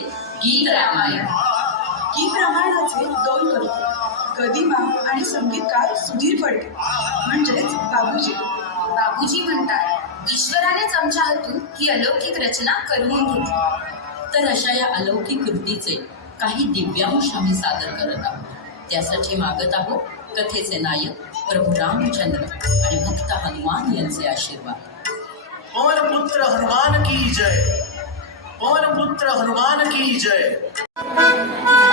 गीत रामायण गीत रामायणाचे दोन कवी गदिमा आणि संगीतकार सुधीर फडके म्हणजेच बाबूजी. बाबूजी म्हणतात ईश्वरानेच आमच्या हातून ही अलौकिक रचना करून घेतली. तर अशा या अलौकिक कृतीचे काही दिव्यांश आम्ही सादर करत आहोत. त्यासाठी मागत आहोत कथेचे नायक प्रभू रामचंद्र आणि भक्त हनुमान यांचे आशीर्वाद. पुत्र हनुमान पुत्र हनुमान की जय।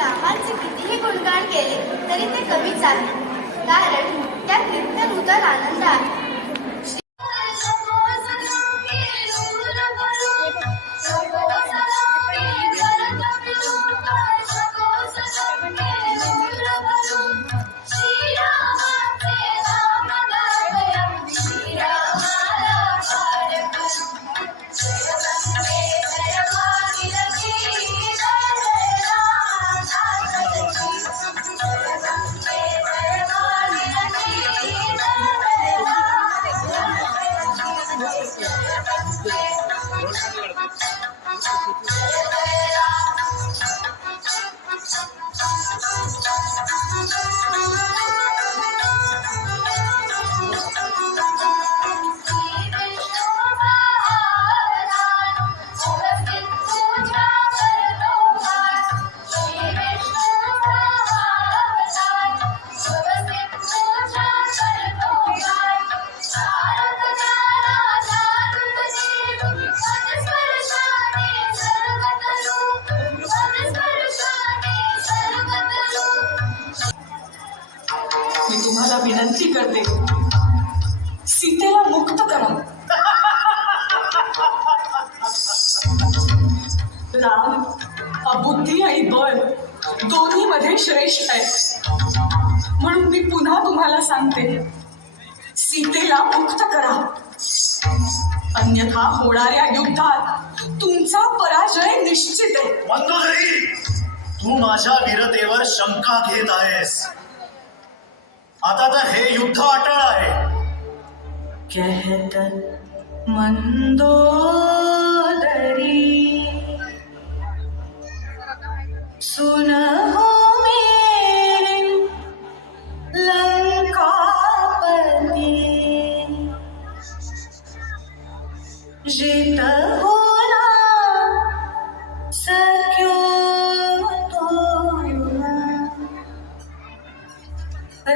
श्रीरामाचे कितीही गुणगान केले तरी ते कमीच आहे कारण त्यात नित्य उदर आनंद Gracias. बळ दोन्ही मध्ये श्रेष्ठ आहे. म्हणून मी पुन्हा तुम्हाला सांगते सीतेला मुक्त करा. अन्यथा होणाऱ्या युद्धात तुमचा पराजय निश्चित आहे. मंदोदरी तू माझ्या वीरतेवर शंका घेत आहेस. आता तर हे युद्ध अटळ आहे. कहत मंदोदरी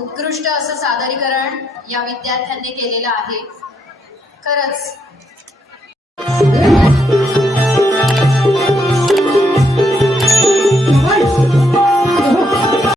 उत्कृष्ट असं सादरीकरण या विद्यार्थ्यांनी केलेलं आहे. खरंच